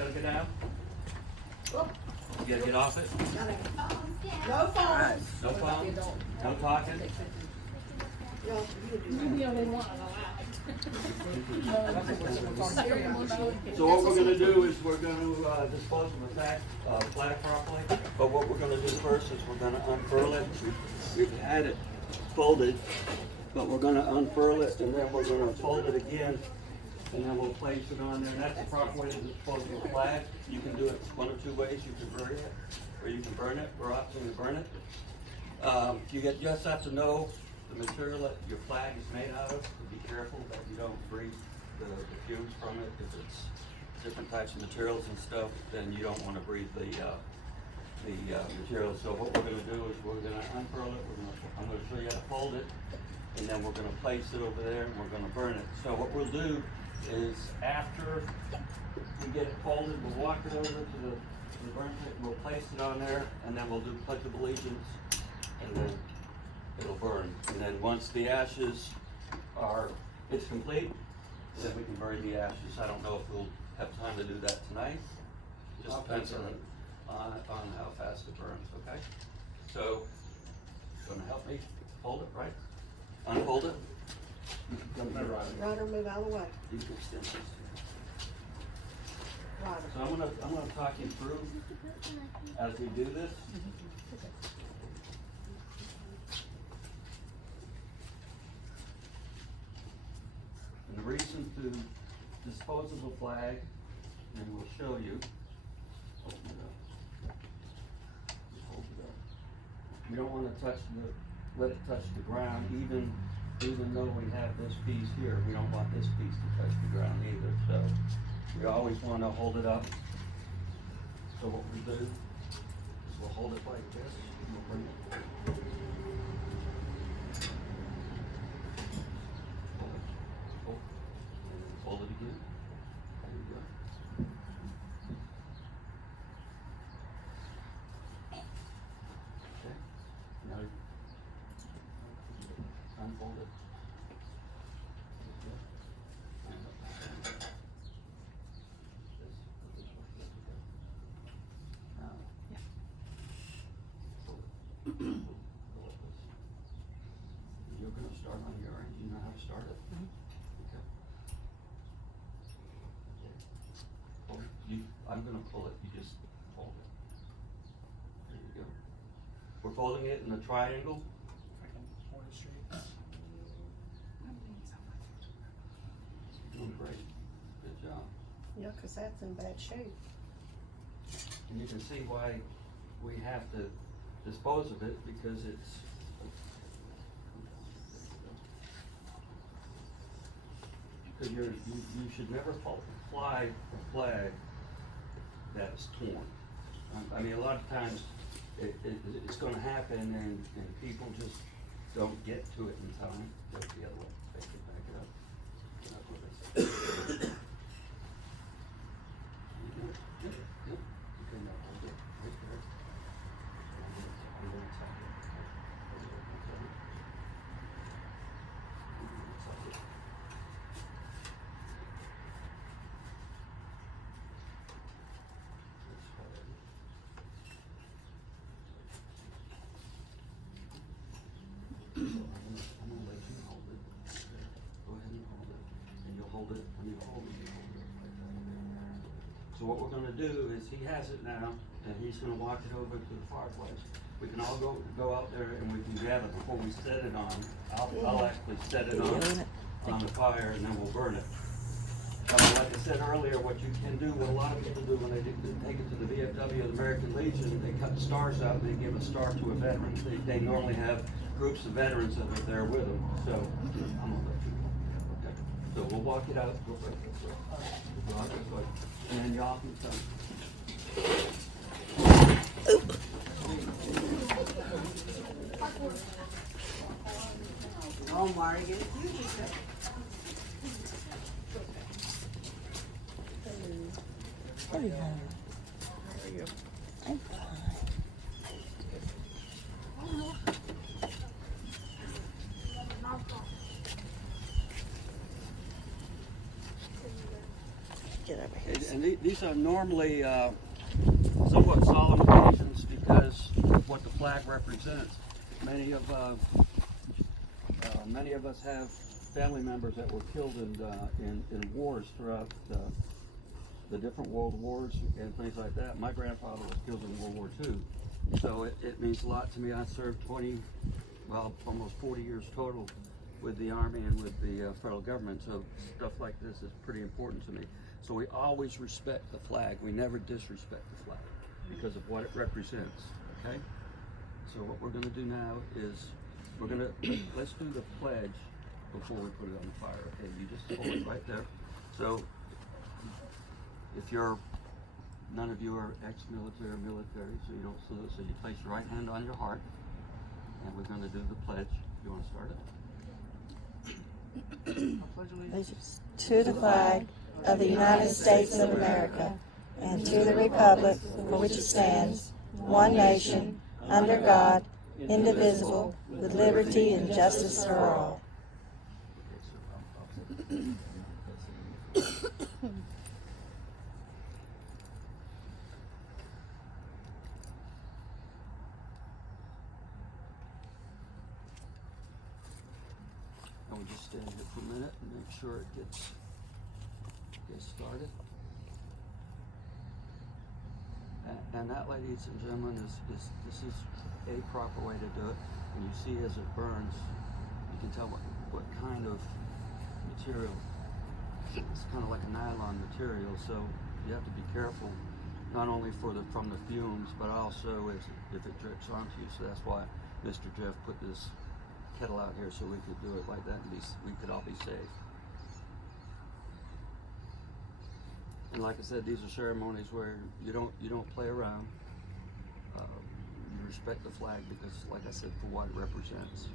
gotta go down. You gotta get off it. No phones. No phone, no talking. You're the only one So what we're gonna do is we're gonna dispose of the flag properly. But what we're gonna do first is we're gonna unfurl it. We've had it folded, but we're gonna unfurl it and then we're gonna fold it again. And then we'll place it on there. That's the proper way to dispose of a flag. You can do it one of two ways. You can bury it, or you can burn it. We're opting to burn it. You just have to know the material that your flag is made out of. Be careful that you don't breathe the fumes from it. If it's different types of materials and stuff, then you don't want to breathe the material. So what we're going to do is we're going to unfurl it. I'm going to show you how to fold it, and then we're going to place it over there, and we're going to burn it. So what we'll do is after we get it folded, we'll walk it over to the burn pit, we'll place it on there, and then we'll do Pledge of Allegiance, and then it'll burn. And then once the ashes it's complete, then we can bury the ashes. I don't know if we'll have time to do that tonight. It just depends on how fast it burns, okay? So, gonna help me hold it, right? Unfold it. Ryder, move out of the way. You can extend this. Ryder. So I'm gonna talk you through as we do this. And the reason to dispose of a flag, and we'll show you. Open it up. Hold it up. You don't want to let it touch the ground, even though we have this piece here. We don't want this piece to touch the ground either. So we always want to hold it up. So what we do is we'll hold it like this. And we'll bring it. Hold it again. There you go. Okay. Now unfold it. You're going to start on your end. You know how to start it? Okay. I'm going to pull it. You just hold it. There you go. We're folding it in a triangle. Doing great. Good job. Yeah, because that's in bad shape. And you can see why we have to dispose of it, because it's because you should never fly a flag that's torn. I mean, a lot of times it's going to happen, and people just don't get to it in time. Go the other way. Back it up. That's what they say. Yep. Okay, now hold it right there. I'm gonna let you hold it. Go ahead and hold it, and you'll hold it when you hold it. You hold it like that. So what we're gonna do is he has it now, and he's gonna walk it over to the fireplace. We can all go out there and we can grab it before we set it on. I'll actually set it on the fire, and then we'll burn it. Like I said earlier, what you can do, what a lot of people do when they take it to the VFW, the American Legion, they cut stars out and they give a star to a veteran. They normally have groups of veterans that are there with them. So I'm gonna let you go. Okay. So we'll walk it out. Go quick. And then y'all can come. Oh, Mario, you just said. How are you? I'm fine. Get over here. And And these are normally somewhat solemn occasions because of what the flag represents. Many of us have family members that were killed in wars throughout the different world wars and things like that. My grandfather was killed in World War II, so it means a lot to me. I served almost 40 years total with the Army and with the federal government, so stuff like this is pretty important to me. So we always respect the flag. We never disrespect the flag because of what it represents, okay? So what we're gonna do now is, let's do the pledge before we put it on the fire, okay? You just hold it right there. So, if none of you are ex-military or military, so you don't salute, so you place your right hand on your heart, and we're gonna do the pledge. You wanna start it? Allegiance to the flag of the United States of America and to the republic for which it stands, one nation, under God, indivisible, with liberty and justice for all. And we'll just stand here for a minute and make sure it gets started. And that, ladies and gentlemen, this is a proper way to do it. And you see as it burns, you can tell what kind of material. It's kind of like a nylon material, so you have to be careful, not only from the fumes, but also if it drips onto you. So that's why Mr. Jeff put this kettle out here so we could do it like that and we could all be safe. And like I said, these are ceremonies where you don't play around. You respect the flag because, like I said, for what it represents.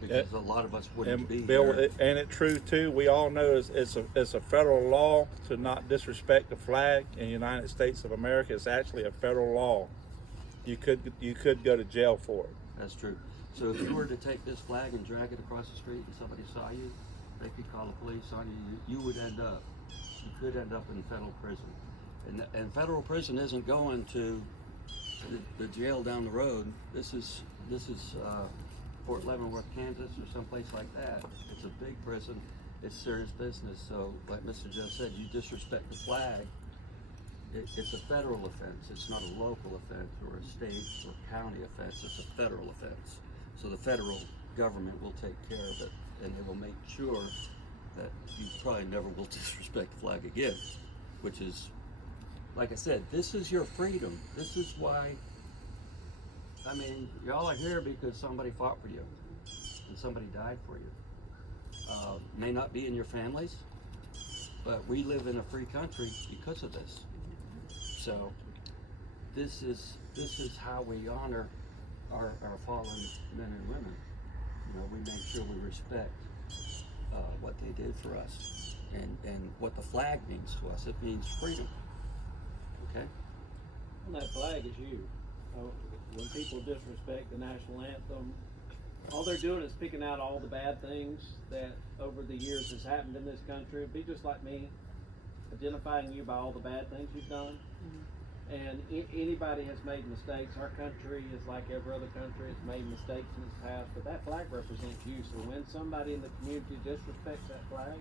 Because a lot of us wouldn't be Bill, here. and it's true too. We all know it's a federal law to not disrespect the flag in the United States of America. It's actually a federal law. You could go to jail for it. That's true. So if you were to take this flag and drag it across the street and somebody saw you, they could call the police on you. You could end up in federal prison. And federal prison isn't going to the jail down the road. This is Fort Leavenworth, Kansas, or someplace like that. It's a big prison. It's serious business. So, like Mr. Jeff said, you disrespect the flag. It's a federal offense. It's not a local offense or a state or county offense. It's a federal offense. So the federal government will take care of it, and they will make sure that you probably never will disrespect the flag again. Which is, like I said, this is your freedom. This is why. I mean, y'all are here because somebody fought for you, and somebody died for you. May not be in your families, but we live in a free country because of this. So, this is how we honor our fallen men and women. You know, we make sure we respect what they did for us, and what the flag means to us. It means freedom. Okay. And that flag is you. When people disrespect the national anthem, all they're doing is picking out all the bad things that over the years has happened in this country. It'd be just like me, identifying you by all the bad things you've done. Mm-hmm. And anybody has made mistakes. Our country is like every other country. It's made mistakes in its past, but that flag represents you. So when somebody in the community disrespects that flag,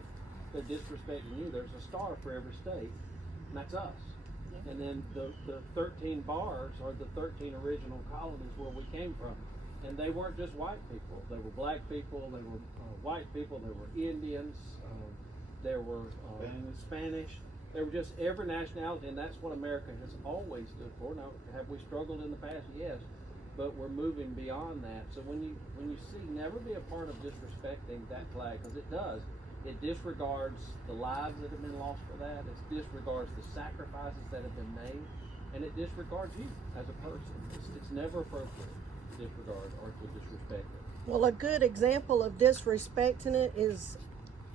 they're disrespecting you. There's a star for every state, and that's us. And then the 13 bars are the 13 original colonies where we came from. And they weren't just white people. They were black people, they were white people, they were Indians, there were Spanish. They were just every nationality, and that's what America has always stood for. Now, have we struggled in the past? Yes. But we're moving beyond that. So when you see, never be a part of disrespecting that flag, because it does. It disregards the lives that have been lost for that. It disregards the sacrifices that have been made, and it disregards you as a person. It's never appropriate to disregard or to disrespect it. Well, a good example of disrespecting it is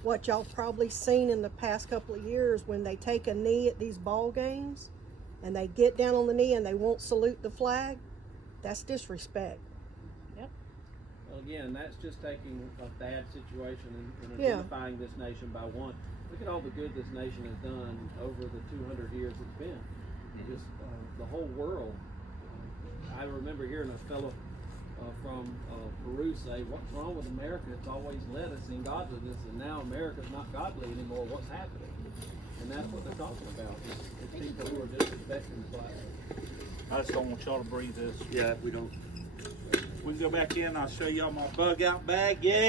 what y'all probably seen in the past couple of years when they take a knee at these ball games and they get down on the knee and they won't salute the flag. That's disrespect. Well, again, that's just taking a bad situation and identifying this nation by one. Look at all the good this nation has done over the 200 years it's been. Just the whole world. I remember hearing a fellow from Peru say, "What's wrong with America? It's always led us in godliness, and now America's not godly anymore. What's happening?" And that's what they're talking about. It's people who are disrespecting the flag. I just don't want y'all to breathe this. Yeah, we don't. We can go back in. I'll show y'all my bug out bag. Yeah.